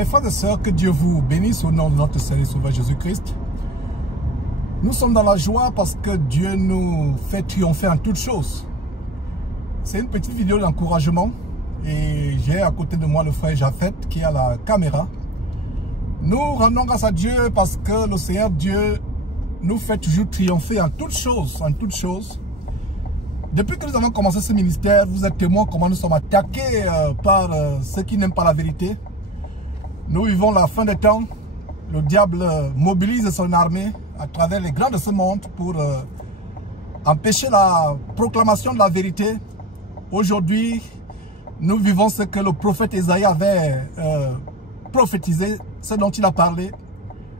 Mes frères et sœurs, que Dieu vous bénisse au nom de notre Seigneur et Sauveur Jésus-Christ. Nous sommes dans la joie parce que Dieu nous fait triompher en toutes choses. C'est une petite vidéo d'encouragement et j'ai à côté de moi le frère Japhet qui a la caméra. Nous rendons grâce à Dieu parce que le Seigneur Dieu nous fait toujours triompher en toutes choses, Depuis que nous avons commencé ce ministère, vous êtes témoins comment nous sommes attaqués par ceux qui n'aiment pas la vérité. Nous vivons la fin des temps. Le diable mobilise son armée à travers les grands de ce monde pour empêcher la proclamation de la vérité. Aujourd'hui, nous vivons ce que le prophète Esaïe avait prophétisé, ce dont il a parlé.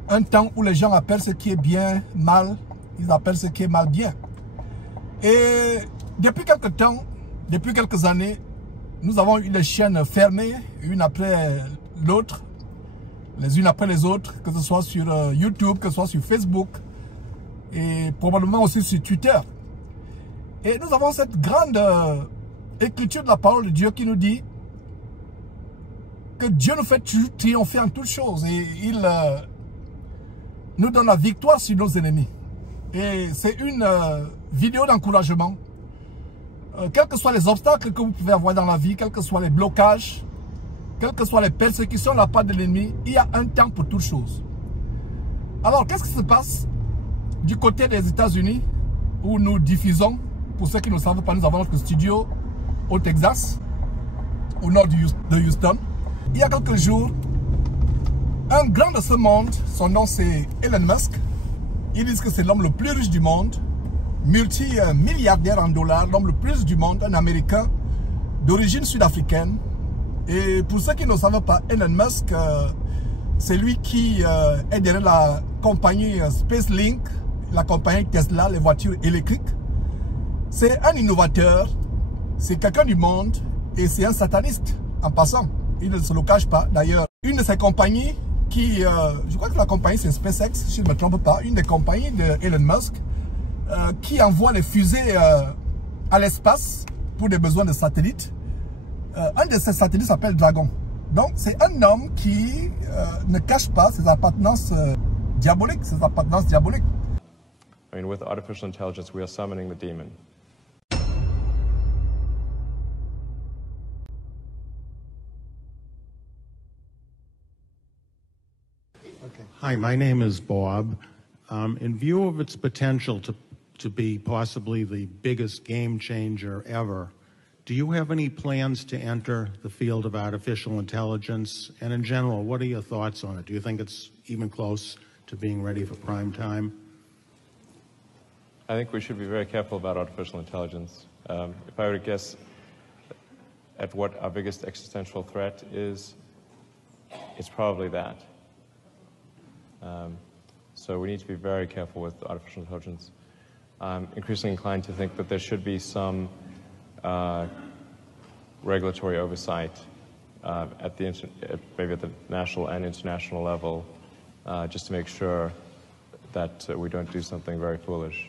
Un temps où les gens appellent ce qui est bien mal, ils appellent ce qui est mal bien. Et depuis quelques temps, depuis quelques années, nous avons eu les chaînes fermées, une après l'autre, les unes après les autres, que ce soit sur YouTube, que ce soit sur Facebook, et probablement aussi sur Twitter. Et nous avons cette grande écriture de la parole de Dieu qui nous dit que Dieu nous fait triompher en toutes choses et il nous donne la victoire sur nos ennemis. Et c'est une vidéo d'encouragement. Quels que soient les obstacles que vous pouvez avoir dans la vie, quels que soient les blocages, quelles que soient les persécutions de la part de l'ennemi, il y a un temps pour toutes choses. Alors, qu'est-ce qui se passe du côté des États-Unis où nous diffusons? Pour ceux qui ne savent pas, nous avons notre studio au Texas, au nord de Houston. Il y a quelques jours, un grand de ce monde, son nom c'est Elon Musk. Ils disent que c'est l'homme le plus riche du monde, multimilliardaire en dollars, l'homme le plus riche du monde, un Américain d'origine sud-africaine. Et pour ceux qui ne savent pas, Elon Musk, c'est lui qui est derrière la compagnie SpaceLink, la compagnie Tesla, les voitures électriques. C'est un innovateur, c'est quelqu'un du monde et c'est un sataniste en passant. Il ne se le cache pas. D'ailleurs, une de ces compagnies qui, je crois que la compagnie c'est SpaceX, si je ne me trompe pas, une des compagnies de Elon Musk qui envoie les fusées à l'espace pour des besoins de satellites. Un de ces satellites s'appelle Dragon. Donc, c'est un homme qui ne cache pas ses appartenances diaboliques, I mean, with artificial intelligence, we are summoning the demon. Okay. Hi, my name is Bob. In view of its potential to be possibly the biggest game changer ever, do you have any plans to enter the field of artificial intelligence? And in general, what are your thoughts on it? Do you think it's even close to being ready for prime time? I think we should be very careful about artificial intelligence. If I were to guess at what our biggest existential threat is, it's probably that. So we need to be very careful with artificial intelligence. I'm increasingly inclined to think that there should be some regulatory oversight maybe at the national and international level, just to make sure that we don't do something very foolish.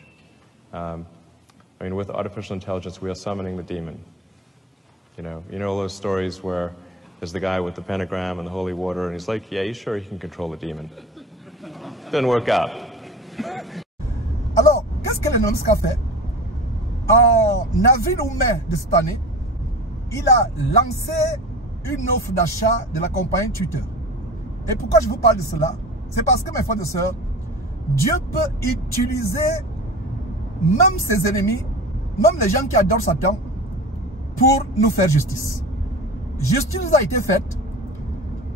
I mean, with artificial intelligence, we are summoning the demon. You know all those stories where there's the guy with the pentagram and the holy water, and he's like, yeah, he's sure he can control the demon. Doesn't work out. Alors, qu'est-ce que Elon Musk a fait? En avril ou mai de cette année, il a lancé une offre d'achat de la compagnie Twitter. Et pourquoi je vous parle de cela? C'est parce que, mes frères et sœurs, Dieu peut utiliser même ses ennemis, même les gens qui adorent Satan, pour nous faire justice. Justice nous a été faite.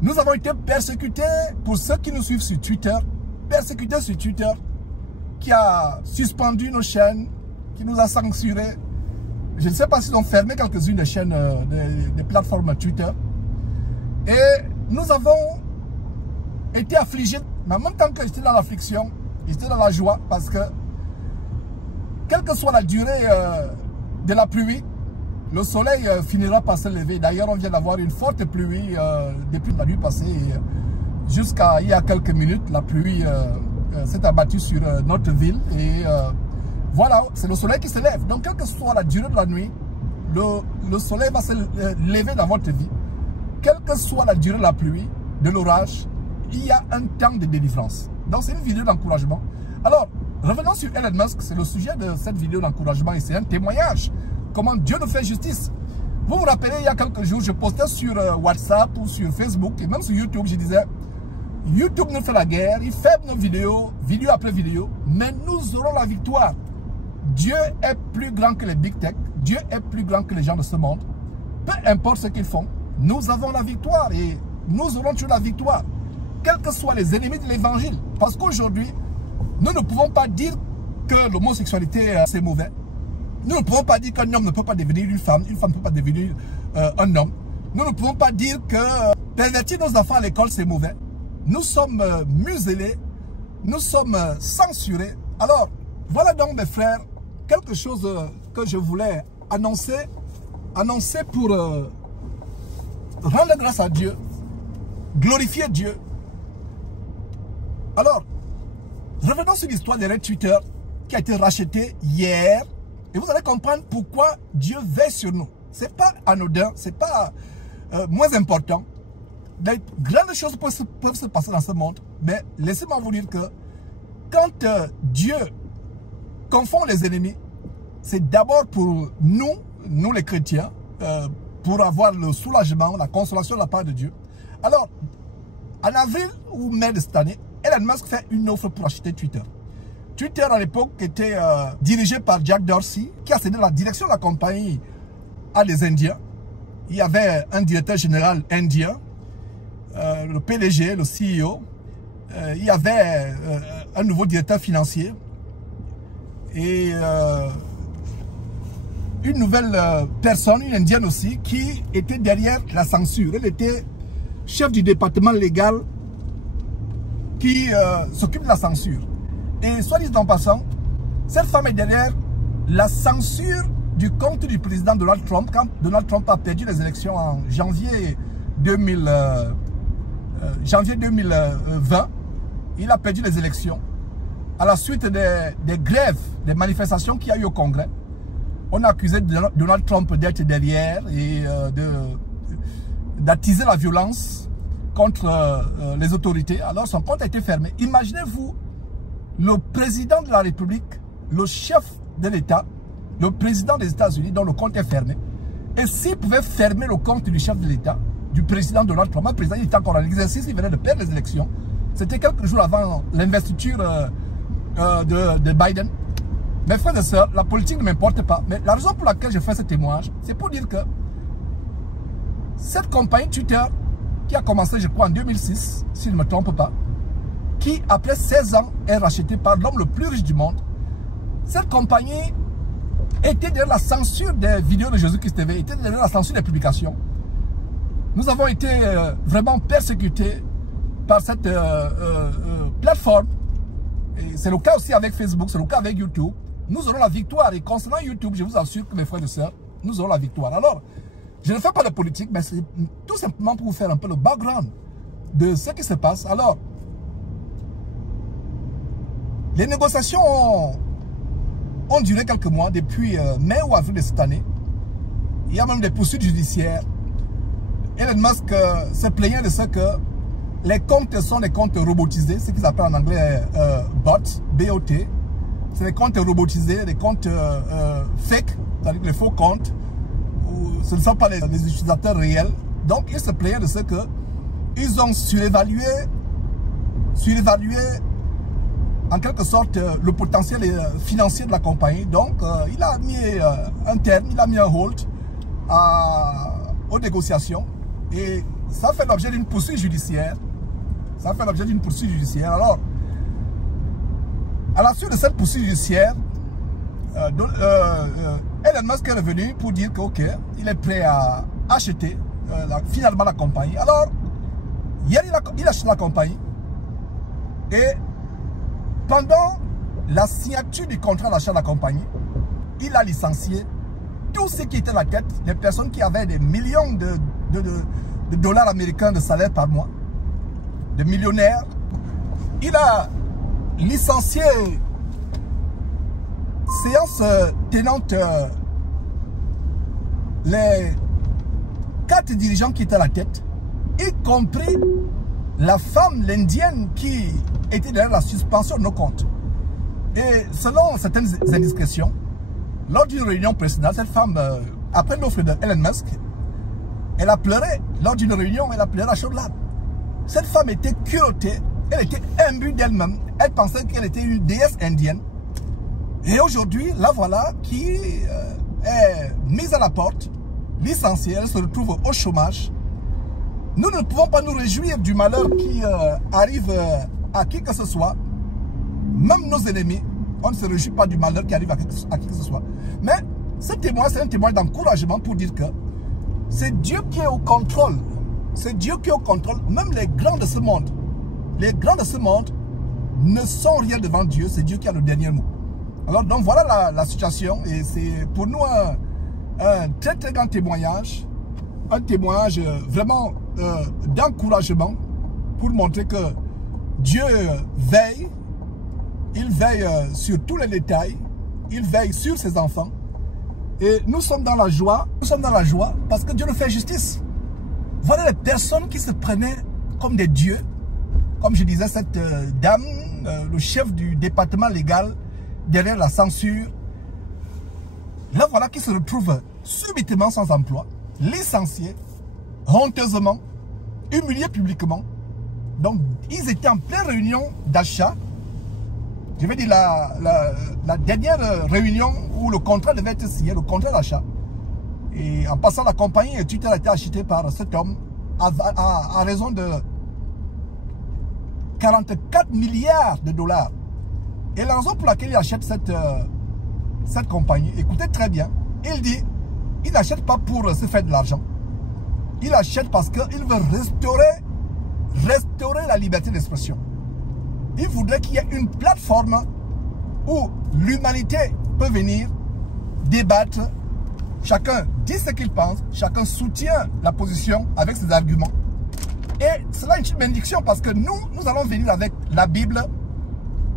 Nous avons été persécutés, pour ceux qui nous suivent sur Twitter, persécutés sur Twitter, qui a suspendu nos chaînes, qui nous a censurés. Je ne sais pas s'ils ont fermé quelques-unes des chaînes, des plateformes Twitter. Et nous avons été affligés. Mais en même temps que j'étais dans l'affliction, j'étais dans la joie parce que, quelle que soit la durée de la pluie, le soleil finira par se lever. D'ailleurs, on vient d'avoir une forte pluie depuis la nuit passée. Jusqu'à il y a quelques minutes, la pluie s'est abattue sur notre ville. Et voilà, c'est le soleil qui se lève. Donc, quelle que soit la durée de la nuit, le soleil va se lever dans votre vie. Quelle que soit la durée de la pluie, de l'orage, il y a un temps de délivrance. Donc c'est une vidéo d'encouragement. Alors, revenons sur Elon Musk, c'est le sujet de cette vidéo d'encouragement et c'est un témoignage. Comment Dieu nous fait justice. Vous vous rappelez, il y a quelques jours, je postais sur WhatsApp ou sur Facebook et même sur YouTube, je disais, YouTube nous fait la guerre, il fait nos vidéos, vidéo après vidéo, mais nous aurons la victoire. Dieu est plus grand que les big tech, Dieu est plus grand que les gens de ce monde. Peu importe ce qu'ils font, nous avons la victoire et nous aurons toujours la victoire, quels que soient les ennemis de l'évangile. Parce qu'aujourd'hui, nous ne pouvons pas dire que l'homosexualité c'est mauvais. Nous ne pouvons pas dire qu'un homme ne peut pas devenir une femme ne peut pas devenir un homme. Nous ne pouvons pas dire que pervertir nos enfants à l'école c'est mauvais. Nous sommes muselés, nous sommes censurés. Alors, voilà donc mes frères, quelque chose que je voulais annoncer pour rendre grâce à Dieu, glorifier Dieu. Alors, revenons sur l'histoire de Twitter qui a été racheté hier. Et vous allez comprendre pourquoi Dieu veille sur nous. Ce n'est pas anodin, ce n'est pas moins important. Des grandes choses peuvent se passer dans ce monde. Mais laissez-moi vous dire que quand Dieu confond les ennemis, c'est d'abord pour nous les chrétiens, pour avoir le soulagement, la consolation de la part de Dieu. Alors, en avril ou mai de cette année, Elon Musk fait une offre pour acheter Twitter. Twitter à l'époque était dirigé par Jack Dorsey, qui a cédé la direction de la compagnie à des Indiens. Il y avait un directeur général indien, le PDG, le CEO. Il y avait un nouveau directeur financier et une nouvelle personne, une indienne aussi, qui était derrière la censure. Elle était chef du département légal qui s'occupe de la censure. Et soit dit en passant, cette femme est derrière la censure du compte du président Donald Trump quand Donald Trump a perdu les élections en janvier 2020. Il a perdu les élections à la suite des grèves, des manifestations qu'il y a eu au Congrès. On a accusé Donald Trump d'être derrière et d'attiser la violence contre les autorités. Alors son compte a été fermé. Imaginez-vous le président de la République, le chef de l'État, le président des États-Unis dont le compte est fermé. Et s'il pouvait fermer le compte du chef de l'État, du président Donald Trump, le président était encore en exercice, il venait de perdre les élections. C'était quelques jours avant l'investiture de Biden. Mes frères et sœurs, la politique ne m'importe pas. Mais la raison pour laquelle je fais ce témoignage, c'est pour dire que cette compagnie Twitter, qui a commencé, je crois, en 2006, si je ne me trompe pas, qui, après 16 ans, est rachetée par l'homme le plus riche du monde. Cette compagnie était derrière la censure des vidéos de Jésus-Christ TV, était derrière la censure des publications. Nous avons été vraiment persécutés par cette plateforme. C'est le cas aussi avec Facebook, c'est le cas avec YouTube. Nous aurons la victoire. Et concernant YouTube, je vous assure que mes frères et sœurs, nous aurons la victoire. Alors, je ne fais pas de politique, mais c'est tout simplement pour vous faire un peu le background de ce qui se passe. Alors, les négociations ont duré quelques mois, depuis mai ou avril de cette année. Il y a même des poursuites judiciaires. Elon Musk se plaignait de ce que les comptes sont des comptes robotisés, ce qu'ils appellent en anglais bot, B-O-T. C'est des comptes robotisés, des comptes fake, c'est-à-dire les faux comptes. Où ce ne sont pas les utilisateurs réels. Donc, il se plaignait de ce que ils ont surévalué en quelque sorte le potentiel financier de la compagnie. Donc, il a mis un terme, il a mis un hold aux négociations. Et ça fait l'objet d'une poursuite judiciaire. Alors, à la suite de cette poursuite judiciaire, Elon Musk est revenu pour dire que, ok, il est prêt à acheter finalement la compagnie. Alors, hier, il achète la compagnie. Et pendant la signature du contrat d'achat de la compagnie, il a licencié tous ceux qui étaient à la tête, les personnes qui avaient des millions de dollars américains de salaire par mois, des millionnaires. Il a licencié, séance tenante, les 4 dirigeants qui étaient à la tête, y compris la femme, l'indienne qui était derrière la suspension de nos comptes. Et selon certaines indiscrétions, lors d'une réunion précédente, cette femme, après l'offre de Elon Musk, elle a pleuré. Lors d'une réunion, elle a pleuré à chaudes larmes. Cette femme était culottée, elle était imbue d'elle-même. Elle pensait qu'elle était une déesse indienne. Et aujourd'hui, la voilà qui est mise à la porte, licenciée, elle se retrouve au chômage. Nous ne pouvons pas nous réjouir du malheur qui arrive à qui que ce soit. Même nos ennemis, on ne se réjouit pas du malheur qui arrive à qui que ce soit. Mais ce témoin, c'est un témoin d'encouragement pour dire que c'est Dieu qui est au contrôle. C'est Dieu qui est au contrôle. Même les grands de ce monde, les grands de ce monde ne sont rien devant Dieu. C'est Dieu qui a le dernier mot. Alors donc voilà la situation. Et c'est pour nous un très très grand témoignage. Un témoignage vraiment d'encouragement pour montrer que Dieu veille. Il veille sur tous les détails. Il veille sur ses enfants. Et nous sommes dans la joie. Nous sommes dans la joie parce que Dieu nous fait justice. Voilà les personnes qui se prenaient comme des dieux. Comme je disais, cette dame, le chef du département légal, derrière la censure. Là, voilà qui se retrouve subitement sans emploi, licenciés, honteusement, humiliés publiquement. Donc, ils étaient en pleine réunion d'achat. Je vais dire la dernière réunion où le contrat devait être signé, le contrat d'achat. Et en passant, la compagnie Twitter a été achetée par cet homme à raison de 44 milliards de dollars. Et la raison pour laquelle il achète cette compagnie, écoutez très bien, il dit, il n'achète pas pour se faire de l'argent. Il achète parce qu'il veut restaurer la liberté d'expression. Il voudrait qu'il y ait une plateforme où l'humanité peut venir débattre. Chacun dit ce qu'il pense, chacun soutient la position avec ses arguments. Et cela est une bénédiction parce que nous allons venir avec la Bible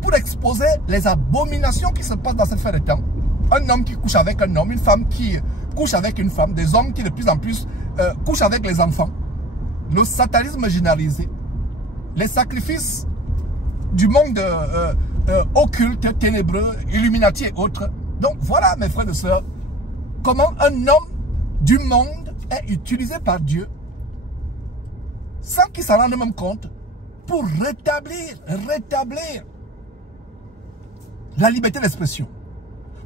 pour exposer les abominations qui se passent dans cette fin de temps. Un homme qui couche avec un homme, une femme qui couche avec une femme, des hommes qui de plus en plus couchent avec les enfants, le satanisme généralisé, les sacrifices du monde occulte, ténébreux, illuminati et autres. Donc voilà mes frères et sœurs, comment un homme du monde est utilisé par Dieu sans qu'il s'en rende même compte pour rétablir la liberté d'expression.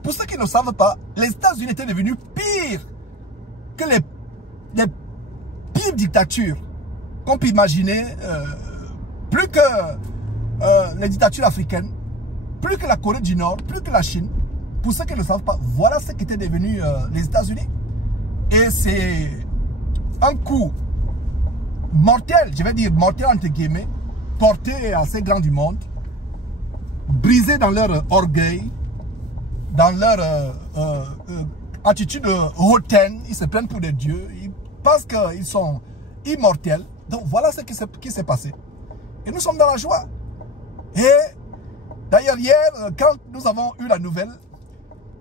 Pour ceux qui ne savent pas, les États-Unis étaient devenus pires que les pires dictatures qu'on peut imaginer, plus que les dictatures africaines, plus que la Corée du Nord, plus que la Chine. Pour ceux qui ne le savent pas, voilà ce qu'étaient devenus les États-Unis. Et c'est un coup mortel, je vais dire mortel entre guillemets, porté à ces grands du monde, brisé dans leur orgueil, dans leur attitude hautaine. Ils se prennent pour des dieux, ils pensent qu'ils sont immortels. Donc voilà ce qui s'est passé. Et nous sommes dans la joie. Et d'ailleurs hier, quand nous avons eu la nouvelle,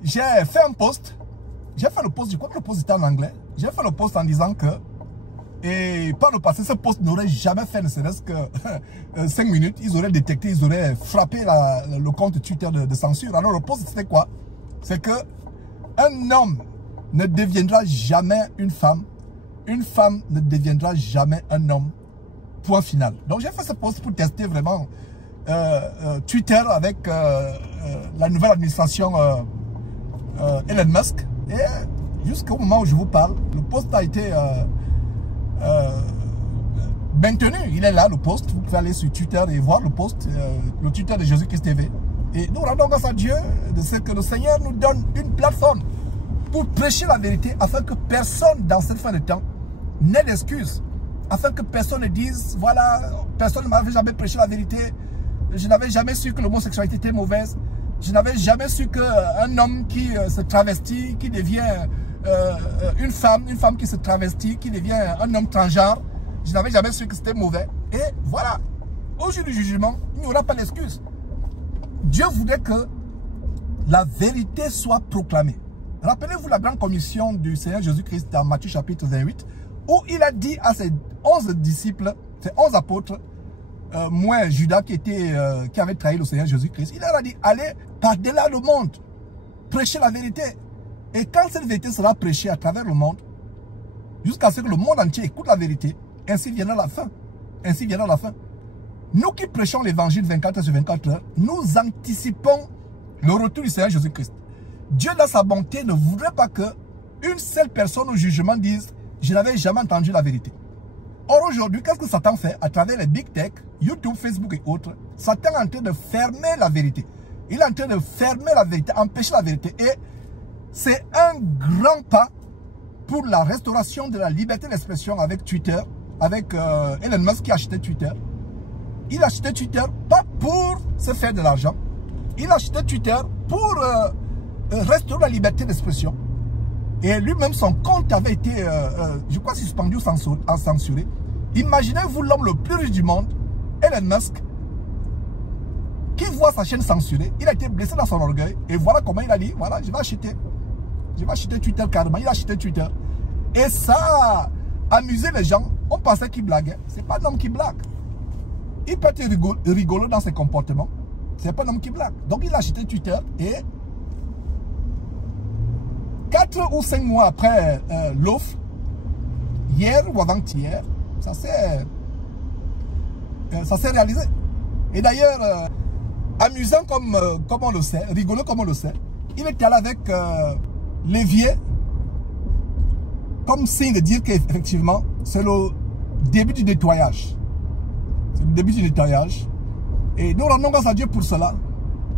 j'ai fait un post. J'ai fait le post, je crois que le post était en anglais. J'ai fait le post en disant que, et par le passé, ce post n'aurait jamais fait ne serait-ce que 5 minutes. Ils auraient détecté, ils auraient frappé le compte Twitter de censure. Alors le post c'était quoi? C'est que un homme ne deviendra jamais une femme ne deviendra jamais un homme. Point final. Donc j'ai fait ce post pour tester vraiment Twitter avec la nouvelle administration Elon Musk. Et jusqu'au moment où je vous parle, le post a été maintenu. Il est là, le post. Vous pouvez aller sur Twitter et voir le post, le Twitter de Jésus-Christ TV. Et nous rendons grâce à Dieu de ce que le Seigneur nous donne une plateforme pour prêcher la vérité afin que personne dans cette fin de temps n'ait d'excuses. Afin que personne ne dise, voilà, personne ne m'avait jamais prêché la vérité. Je n'avais jamais su que l'homosexualité était mauvaise. Je n'avais jamais su qu'un homme qui se travestit, qui devient une femme qui se travestit, qui devient un homme transgenre. Je n'avais jamais su que c'était mauvais. Et voilà, au jour du jugement, il n'y aura pas d'excuse. Dieu voudrait que la vérité soit proclamée. Rappelez-vous la grande commission du Seigneur Jésus-Christ dans Matthieu chapitre 28, où il a dit à ses 11 disciples, ses 11 apôtres, moins Judas qui avait trahi le Seigneur Jésus-Christ. Il leur a dit, allez par-delà le monde, prêchez la vérité. Et quand cette vérité sera prêchée à travers le monde, jusqu'à ce que le monde entier écoute la vérité, ainsi viendra la fin. Ainsi viendra la fin. Nous qui prêchons l'évangile 24 heures sur 24 heures, nous anticipons le retour du Seigneur Jésus-Christ. Dieu, dans sa bonté, ne voudrait pas qu'une seule personne au jugement dise « Je n'avais jamais entendu la vérité ». Or, aujourd'hui, qu'est-ce que Satan fait à travers les big tech, YouTube, Facebook et autres? Satan est en train de fermer la vérité. Il est en train de fermer la vérité, empêcher la vérité. Et c'est un grand pas pour la restauration de la liberté d'expression avec Twitter, avec Elon Musk qui a acheté Twitter. Il a acheté Twitter pas pour se faire de l'argent. Il a acheté Twitter pour restaurer la liberté d'expression. Et lui-même, son compte avait été, je crois, suspendu ou censuré. Imaginez-vous l'homme le plus riche du monde, Elon Musk, qui voit sa chaîne censurée. Il a été blessé dans son orgueil. Et voilà comment il a dit, voilà, je vais acheter Twitter carrément. Il a acheté Twitter. Et ça a amusé les gens. On pensait qu'il blaguait. Ce n'est pas un homme qui blague. Il peut être rigolo dans ses comportements. Ce n'est pas un homme qui blague. Donc il a acheté Twitter et 4 ou 5 mois après l'offre, hier ou avant-hier, ça s'est réalisé. Et d'ailleurs, amusant comme on le sait, rigolo comme on le sait, il était allé avec l'évier comme signe de dire qu'effectivement, c'est le début du nettoyage. C'est le début du nettoyage. Et nous rendons grâce à Dieu pour cela,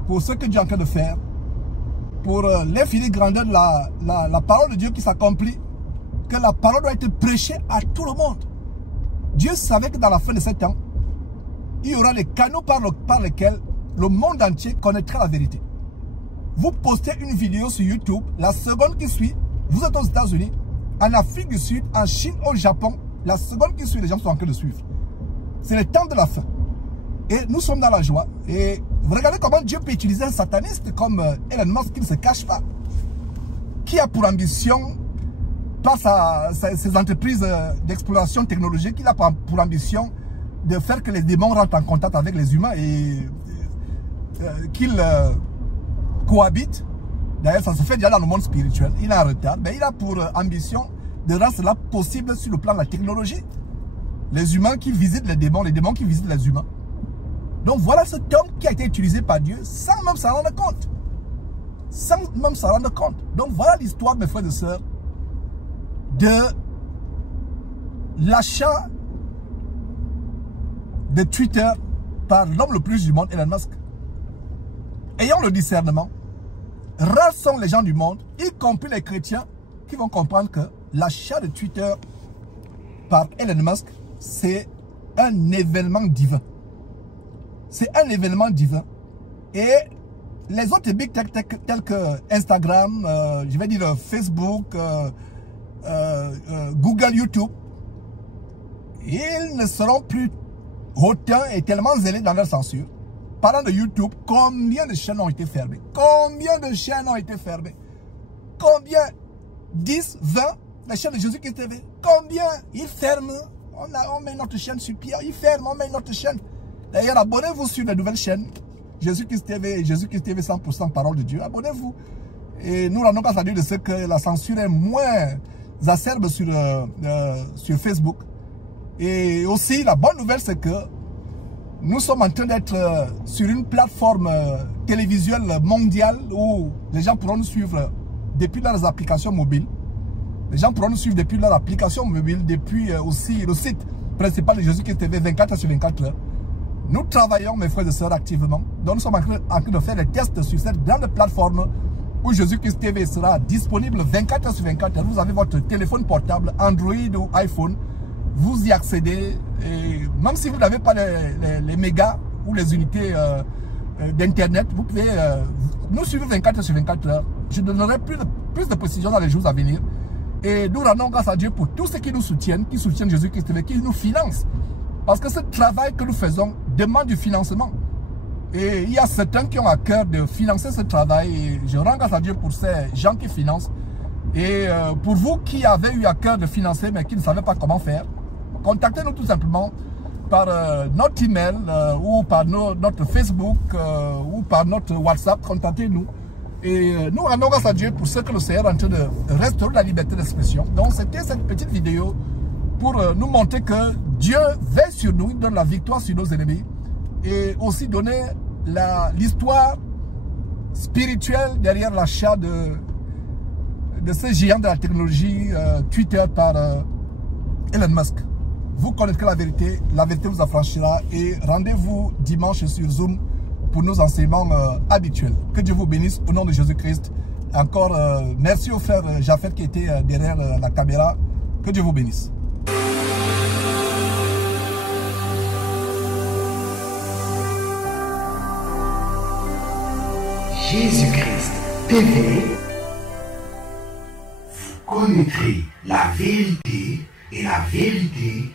pour ce que Dieu est en train de faire, pour l'infinie grandeur de la parole de Dieu qui s'accomplit, que la parole doit être prêchée à tout le monde. Dieu savait que dans la fin de ce temps, il y aura les canaux par lesquels le monde entier connaîtra la vérité. Vous postez une vidéo sur YouTube, la seconde qui suit, vous êtes aux États-Unis, en Afrique du Sud, en Chine, au Japon, la seconde qui suit, les gens sont en train de suivre. C'est le temps de la fin. Et nous sommes dans la joie. Et vous regardez comment Dieu peut utiliser un sataniste comme Elon Musk qui ne se cache pas, qui a pour ambition, par ses entreprises d'exploration technologique, il a pour ambition de faire que les démons rentrent en contact avec les humains et qu'ils cohabitent. D'ailleurs, ça se fait déjà dans le monde spirituel. Il est en retard, mais il a pour ambition de rendre cela possible sur le plan de la technologie. Les humains qui visitent les démons qui visitent les humains. Donc voilà cet homme qui a été utilisé par Dieu sans même s'en rendre compte. Sans même s'en rendre compte. Donc voilà l'histoire, mes frères et sœurs, de l'achat de Twitter par l'homme le plus du monde, Elon Musk. Ayant le discernement, rares sont les gens du monde, y compris les chrétiens, qui vont comprendre que l'achat de Twitter par Elon Musk, c'est un événement divin. C'est un événement divin. Et les autres big tech tels que Instagram, je vais dire Facebook, Google, YouTube, ils ne seront plus hautains et tellement zélés dans leur censure. Parlant de YouTube, combien de chaînes ont été fermées? Combien de chaînes ont été fermées? Combien? 10, 20, la chaîne de Jésus-Christ TV. Combien? Ils ferment. On met notre chaîne sur pied. Ils ferment, on met notre chaîne. D'ailleurs, abonnez-vous sur les nouvelles chaînes. Jésus-Christ TV et Jésus-Christ TV 100% parole de Dieu. Abonnez-vous. Et nous rendons grâce à Dieu de ce que la censure est moins acerbe sur Facebook. Et aussi, la bonne nouvelle, c'est que nous sommes en train d'être sur une plateforme télévisuelle mondiale où les gens pourront nous suivre depuis leurs applications mobiles. Les gens pourront nous suivre depuis leur application mobile, depuis aussi le site principal de Jésus-Christ TV 24 heures sur 24 heures. Nous travaillons, mes frères et sœurs, activement. Donc nous sommes en train de faire des tests sur cette grande plateforme où Jésus-Christ TV sera disponible 24 heures sur 24 heures. Vous avez votre téléphone portable, Android ou iPhone. Vous y accédez. Et même si vous n'avez pas les mégas ou les unités d'Internet, vous pouvez nous suivre 24 heures sur 24 heures. Je donnerai plus de précisions dans les jours à venir. Et nous rendons grâce à Dieu pour tous ceux qui nous soutiennent, qui soutiennent Jésus-Christ TV, qui nous financent. Parce que ce travail que nous faisons demande du financement. Et il y a certains qui ont à cœur de financer ce travail. Et je rends grâce à Dieu pour ces gens qui financent. Et pour vous qui avez eu à cœur de financer mais qui ne savaient pas comment faire, contactez-nous tout simplement par notre email ou par notre Facebook ou par notre WhatsApp, contactez-nous. Et nous rendons grâce à Dieu pour ce que le Seigneur est en train de restaurer la liberté d'expression. Donc c'était cette petite vidéo pour nous montrer que Dieu veille sur nous, il donne la victoire sur nos ennemis et aussi donner l'histoire spirituelle derrière l'achat de ces géants de la technologie Twitter par Elon Musk. Vous connaîtrez la vérité vous affranchira et rendez-vous dimanche sur Zoom pour nos enseignements habituels. Que Dieu vous bénisse au nom de Jésus-Christ. Encore merci au frère Jafet qui était derrière la caméra. Que Dieu vous bénisse. Jésus-Christ TV, vous connaîtrez la vérité et la vérité